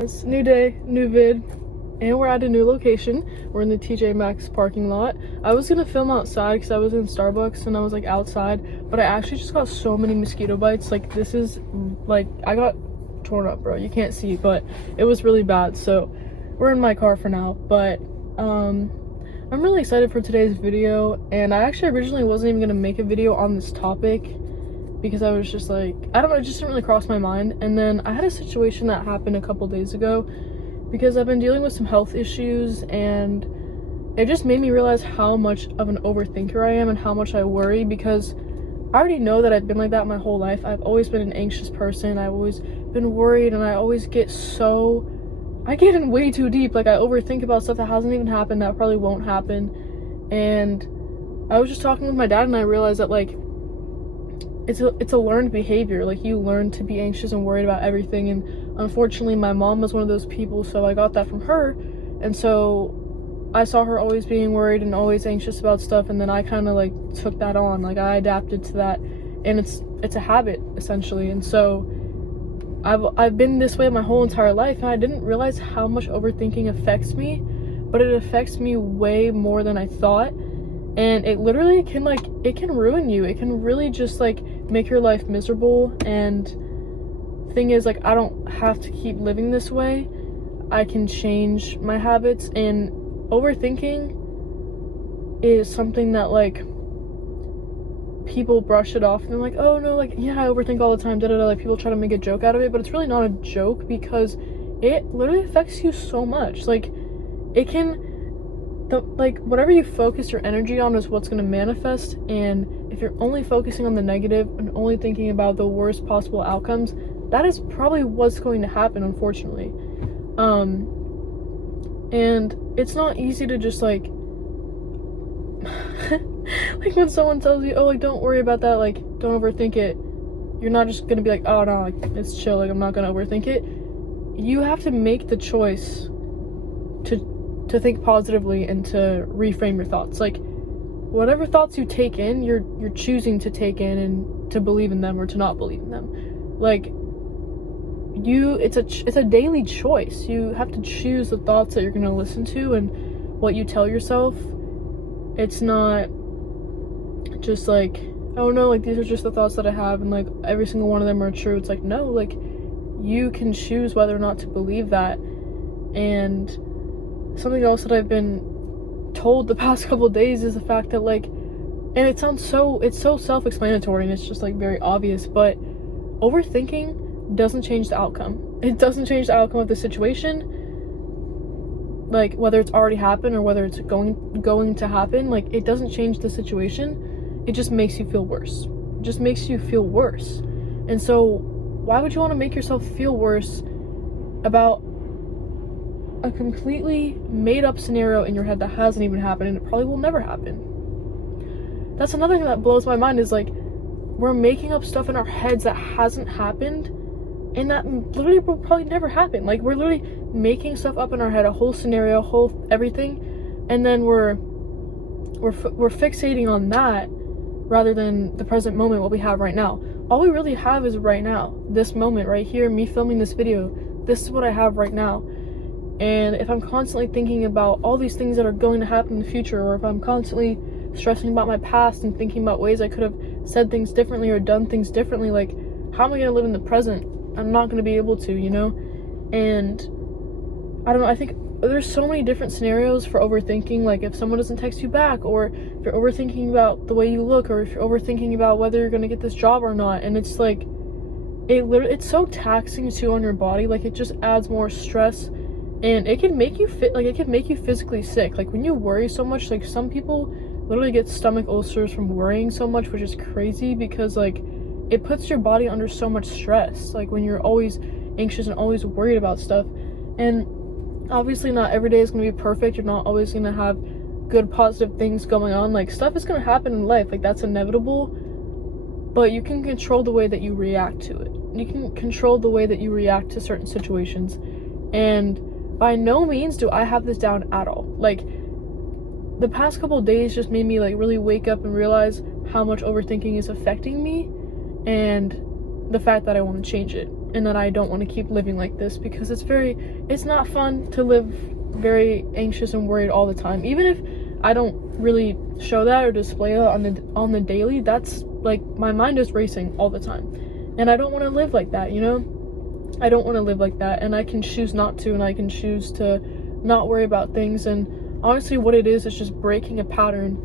It's new day, new vid, and we're at a new location. We're in the TJ Maxx parking lot. I was gonna film outside because I was in Starbucks and I was like outside, but I actually just got so many mosquito bites. Like this is like, I got torn up, bro. You can't see, but it was really bad. So we're in my car for now, but I'm really excited for today's video. And I actually originally wasn't even gonna make a video on this topic because I was just like, I don't know, it just didn't really cross my mind. And then I had a situation that happened a couple days ago because I've been dealing with some health issues, and it just made me realize how much of an overthinker I am and how much I worry, because I already know that I've been like that my whole life. I've always been an anxious person. I've always been worried, and I always get in way too deep. Like I overthink about stuff that hasn't even happened, that probably won't happen. And I was just talking with my dad and I realized that like it's a learned behavior. Like you learn to be anxious and worried about everything, and unfortunately my mom was one of those people, so I got that from her. And so I saw her always being worried and always anxious about stuff, and then I kind of like took that on. Like I adapted to that, and it's a habit essentially. And so I've been this way my whole entire life, and I didn't realize how much overthinking affects me, but it affects me way more than I thought. And it literally can like, it can ruin you. It can really just like make your life miserable. And thing is, like, I don't have to keep living this way. I can change my habits. And overthinking is something that like people brush it off and they're like, oh no, like yeah, I overthink all the time, like people try to make a joke out of it, but it's really not a joke because it literally affects you so much. Like it can, like whatever you focus your energy on is what's going to manifest. And if you're only focusing on the negative and only thinking about the worst possible outcomes, that is probably what's going to happen, unfortunately. And it's not easy to just like like when someone tells you, oh, like don't worry about that, like don't overthink it, you're not just gonna be like, oh no, like it's chill, like I'm not gonna overthink it. You have to make the choice to think positively and to reframe your thoughts. Like whatever thoughts you take in, you're choosing to take in and to believe in them or to not believe in them. Like it's a daily choice. You have to choose the thoughts that you're going to listen to and what you tell yourself. It's not just like, oh no, like these are just the thoughts that I have and like every single one of them are true. It's like, no, like you can choose whether or not to believe that. And something else that I've been told the past couple of days is the fact that like, and it's so self-explanatory and it's just like very obvious, but overthinking doesn't change the outcome. It doesn't change the outcome of the situation, like whether it's already happened or whether it's going to happen. Like it doesn't change the situation. It just makes you feel worse. It just makes you feel worse. And so why would you want to make yourself feel worse about a completely made up scenario in your head that hasn't even happened, and it probably will never happen? That's another thing that blows my mind, is like we're making up stuff in our heads that hasn't happened, and that literally will probably never happen. Like we're literally making stuff up in our head, a whole scenario, whole everything, and then we're fixating on that rather than the present moment, what we have right now. All we really have is right now, this moment right here, me filming this video. This is what I have right now. And if I'm constantly thinking about all these things that are going to happen in the future, or if I'm constantly stressing about my past and thinking about ways I could have said things differently or done things differently, like how am I going to live in the present? I'm not going to be able to, you know? And I don't know, I think there's so many different scenarios for overthinking. Like if someone doesn't text you back, or if you're overthinking about the way you look, or if you're overthinking about whether you're going to get this job or not. And it's like, it's so taxing too on your body. Like it just adds more stress. And it can make you it can make you physically sick. Like when you worry so much, like some people literally get stomach ulcers from worrying so much, which is crazy because like it puts your body under so much stress. Like when you're always anxious and always worried about stuff. And obviously not every day is going to be perfect. You're not always going to have good positive things going on. Like stuff is going to happen in life. Like that's inevitable. But you can control the way that you react to it. You can control the way that you react to certain situations. And by no means do I have this down at all. Like the past couple of days just made me like really wake up and realize how much overthinking is affecting me, and the fact that I want to change it. and that I don't want to keep living like this, because it's not fun to live very anxious and worried all the time. Even if I don't really show that or display that on the daily, that's like, my mind is racing all the time, and I don't want to live like that, you know? I don't want to live like that, and I can choose not to, and I can choose to not worry about things. And honestly, what it is just breaking a pattern.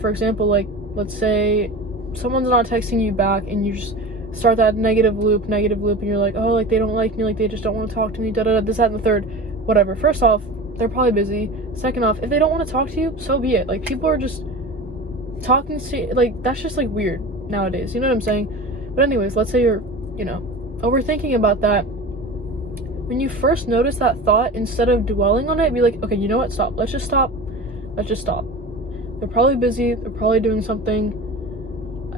For example, like, let's say someone's not texting you back, and you just start that negative loop, and you're like, oh, like, they don't like me, like, they just don't want to talk to me, this, that, and the third, whatever. First off, they're probably busy. Second off, if they don't want to talk to you, so be it. Like, people are just talking to, like, that's just, like, weird nowadays, you know what I'm saying? But anyways, let's say you're, you know, overthinking about that. When you first notice that thought, instead of dwelling on it, be like, okay, you know what, stop. Let's just stop. They're probably busy, they're probably doing something.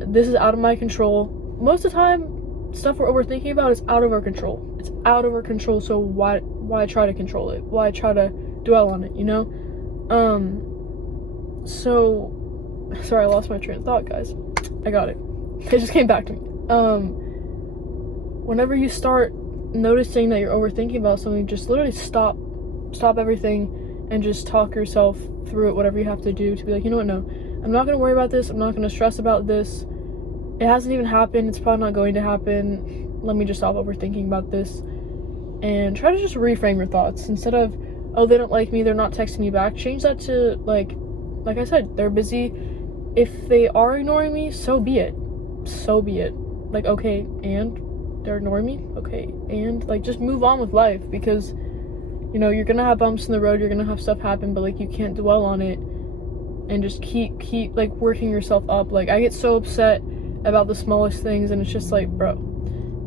This is out of my control. Most of the time, stuff we're overthinking about is out of our control. It's out of our control, so why try to control it? Why try to dwell on it, you know? So, sorry, I lost my train of thought, guys. I got it. It just came back to me. Whenever you start noticing that you're overthinking about something, just literally stop everything and just talk yourself through it, whatever you have to do to be like, you know what, no, I'm not going to worry about this, I'm not going to stress about this, it hasn't even happened, it's probably not going to happen, let me just stop overthinking about this. And try to just reframe your thoughts. Instead of, oh, they don't like me, they're not texting me back, change that to, like I said, they're busy. If they are ignoring me, so be it. Like, okay, and they're ignoring me, okay, and like, just move on with life, because, you know, you're gonna have bumps in the road, you're gonna have stuff happen, but like, you can't dwell on it and just keep like working yourself up. Like, I get so upset about the smallest things, and it's just like, bro,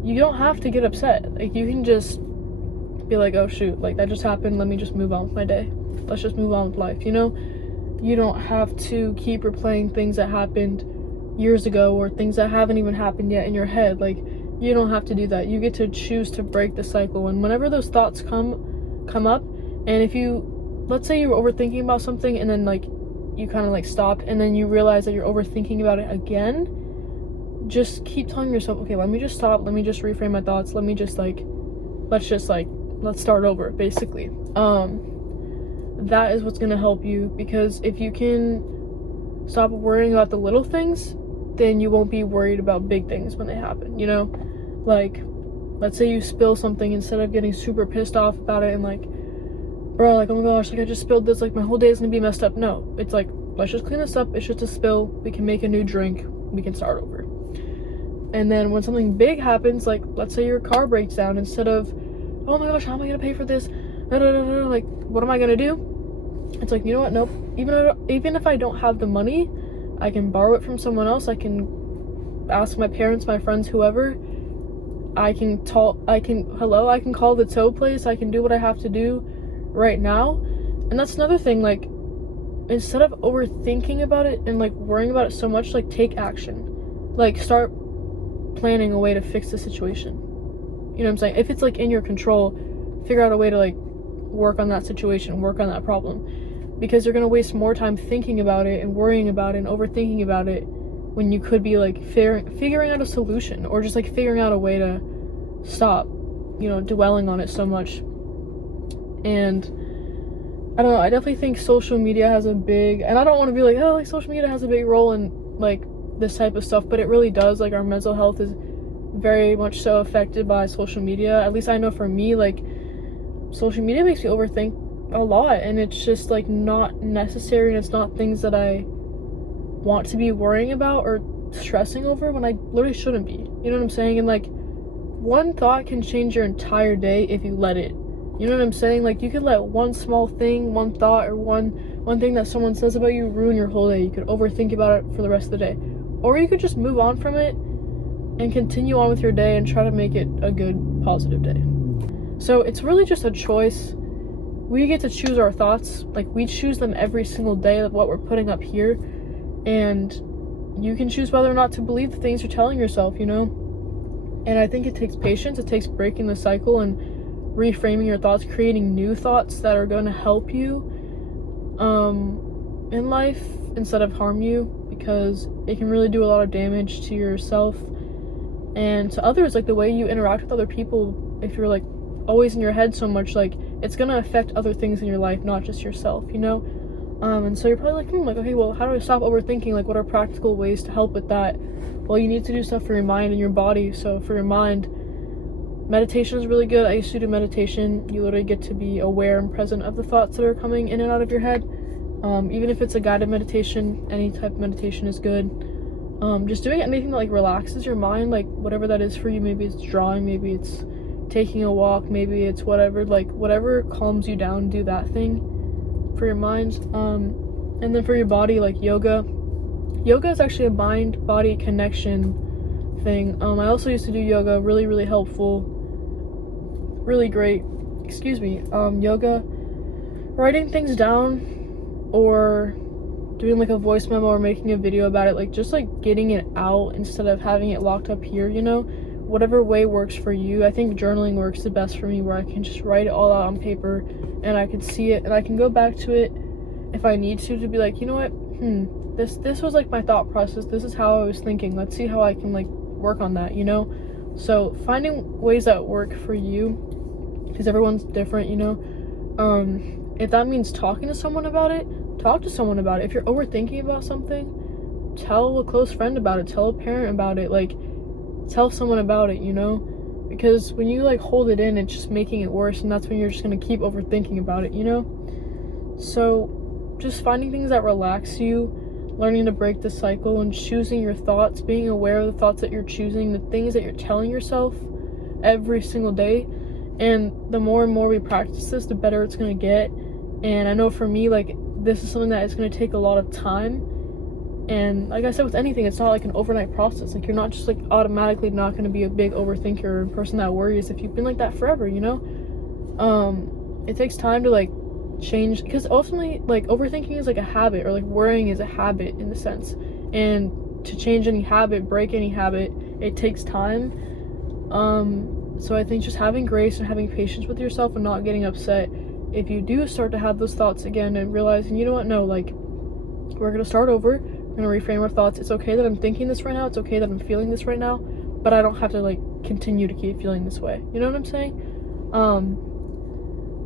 you don't have to get upset. Like, you can just be like, oh shoot, like, that just happened, let me just move on with my day, let's just move on with life, you know? You don't have to keep replaying things that happened years ago, or things that haven't even happened yet in your head. Like, you don't have to do that. You get to choose to break the cycle. And whenever those thoughts come up, and if you, let's say you were overthinking about something, and then like, you kind of like stopped, and then you realize that you're overthinking about it again, just keep telling yourself, okay, let me just stop, let me just reframe my thoughts, let me just like, let's start over, basically. That is what's gonna help you, because if you can stop worrying about the little things, then you won't be worried about big things when they happen, you know? Like, let's say you spill something, instead of getting super pissed off about it and like, bro, like, oh my gosh, like, I just spilled this, like, my whole day is gonna be messed up. No, it's like, let's just clean this up, it's just a spill, we can make a new drink, we can start over. And then when something big happens, like, let's say your car breaks down, instead of, oh my gosh, how am I gonna pay for this? Like, what am I gonna do? It's like, you know what, nope, even if I don't have the money, I can borrow it from someone else, I can ask my parents, my friends, whoever. I can call the tow place, I can do what I have to do right now. And that's another thing, like, instead of overthinking about it and like worrying about it so much, like, take action. Like, start planning a way to fix the situation. You know what I'm saying? If it's like in your control, figure out a way to like work on that situation, work on that problem, because you're gonna waste more time thinking about it and worrying about it and overthinking about it, when you could be like figuring out a solution, or just like figuring out a way to stop, you know, dwelling on it so much. And I don't know, I definitely think social media has a big, and I don't want to be like, oh, like, social media has a big role in like this type of stuff, but it really does. Like, our mental health is very much so affected by social media. At least I know for me, like, social media makes me overthink a lot, and it's just like not necessary, and it's not things that I want to be worrying about or stressing over, when I literally shouldn't be. You know what I'm saying? And like, one thought can change your entire day if you let it. You know what I'm saying? Like, you could let one small thing, one thought, or one thing that someone says about you ruin your whole day. You could overthink about it for the rest of the day, or you could just move on from it and continue on with your day and try to make it a good, positive day. So it's really just a choice. We get to choose our thoughts. Like, we choose them every single day of what we're putting up here, and you can choose whether or not to believe the things you're telling yourself, you know? And I think it takes patience, it takes breaking the cycle and reframing your thoughts, creating new thoughts that are going to help you in life instead of harm you, because it can really do a lot of damage to yourself And to others, like the way you interact with other people, if you're like always in your head so much, like it's gonna affect other things in your life, not just yourself, you know? And so you're probably like, okay, well, how do I stop overthinking? Like, what are practical ways to help with that? Well, you need to do stuff for your mind and your body. So for your mind, meditation is really good. I used to do meditation. You literally get to be aware and present of the thoughts that are coming in and out of your head. Even if it's a guided meditation, any type of meditation is good. Just doing anything that like relaxes your mind, like whatever that is for you. Maybe it's drawing, maybe it's taking a walk, maybe it's whatever, like whatever calms you down, do that thing for your mind. And then for your body, like yoga is actually a mind-body connection thing. I also used to do yoga, really helpful, really great, yoga, writing things down or doing like a voice memo or making a video about it, like just like getting it out instead of having it locked up here, you know, whatever way works for you. I think journaling works the best for me, where I can just write it all out on paper and I can see it and I can go back to it if I need to be like, you know what, this was like my thought process, this is how I was thinking, let's see how I can like work on that, you know? So finding ways that work for you, because everyone's different, you know? If that means talking to someone about it, talk to someone about it. If you're overthinking about something, tell a close friend about it, tell a parent about it, like tell someone about it, you know? Because when you like hold it in, it's just making it worse, and that's when you're just gonna keep overthinking about it, you know? So just finding things that relax you, learning to break the cycle, and choosing your thoughts, being aware of the thoughts that you're choosing, the things that you're telling yourself every single day. And the more and more we practice this, the better it's gonna get. And I know for me, like, this is something that is gonna take a lot of time. And like I said, with anything, it's not like an overnight process. Like, you're not just like automatically not gonna be a big overthinker or a person that worries if you've been like that forever, you know? It takes time to like change, because ultimately like overthinking is like a habit, or like worrying is a habit in the sense, and to change any habit, break any habit, it takes time. So I think just having grace and having patience with yourself and not getting upset if you do start to have those thoughts again, and realizing, you know what, no, like, we're gonna start over, we're gonna reframe our thoughts. It's okay that I'm thinking this right now, it's okay that I'm feeling this right now, but I don't have to like continue to keep feeling this way, you know what I'm saying?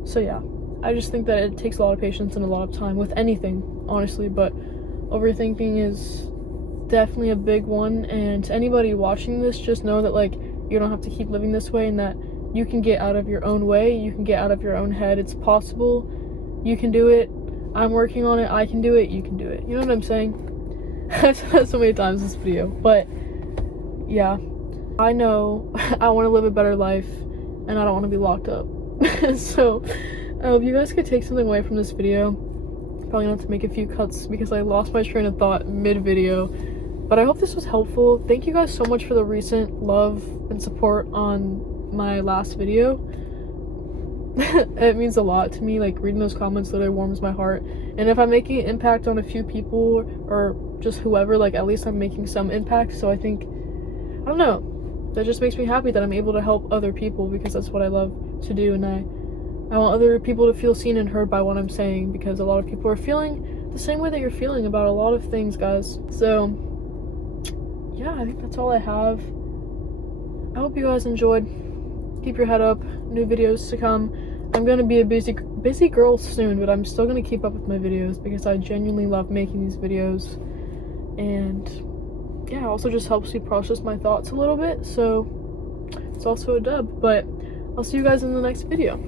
So yeah, I just think that it takes a lot of patience and a lot of time with anything, honestly, but overthinking is definitely a big one. And to anybody watching this, just know that like you don't have to keep living this way, and that you can get out of your own way, you can get out of your own head. It's possible, you can do it. I'm working on it, I can do it, you can do it. You know what I'm saying? I've said that so many times in this video, but yeah, I know I want to live a better life and I don't want to be locked up. So if you guys could take something away from this video, probably gonna have to make a few cuts because I lost my train of thought mid-video, but I hope this was helpful. Thank you guys so much for the recent love and support on my last video. It means a lot to me, like reading those comments literally warms my heart. And if I'm making an impact on a few people or just whoever, like at least I'm making some impact. So I think, I don't know, that just makes me happy that I'm able to help other people, because that's what I love to do. And I want other people to feel seen and heard by what I'm saying, because a lot of people are feeling the same way that you're feeling about a lot of things, guys. So yeah, I think that's all I have. I hope you guys enjoyed. Keep your head up, new videos to come. I'm gonna be a busy girl soon, but I'm still gonna keep up with my videos because I genuinely love making these videos. And yeah, it also just helps me process my thoughts a little bit, so it's also a dub. But I'll see you guys in the next video.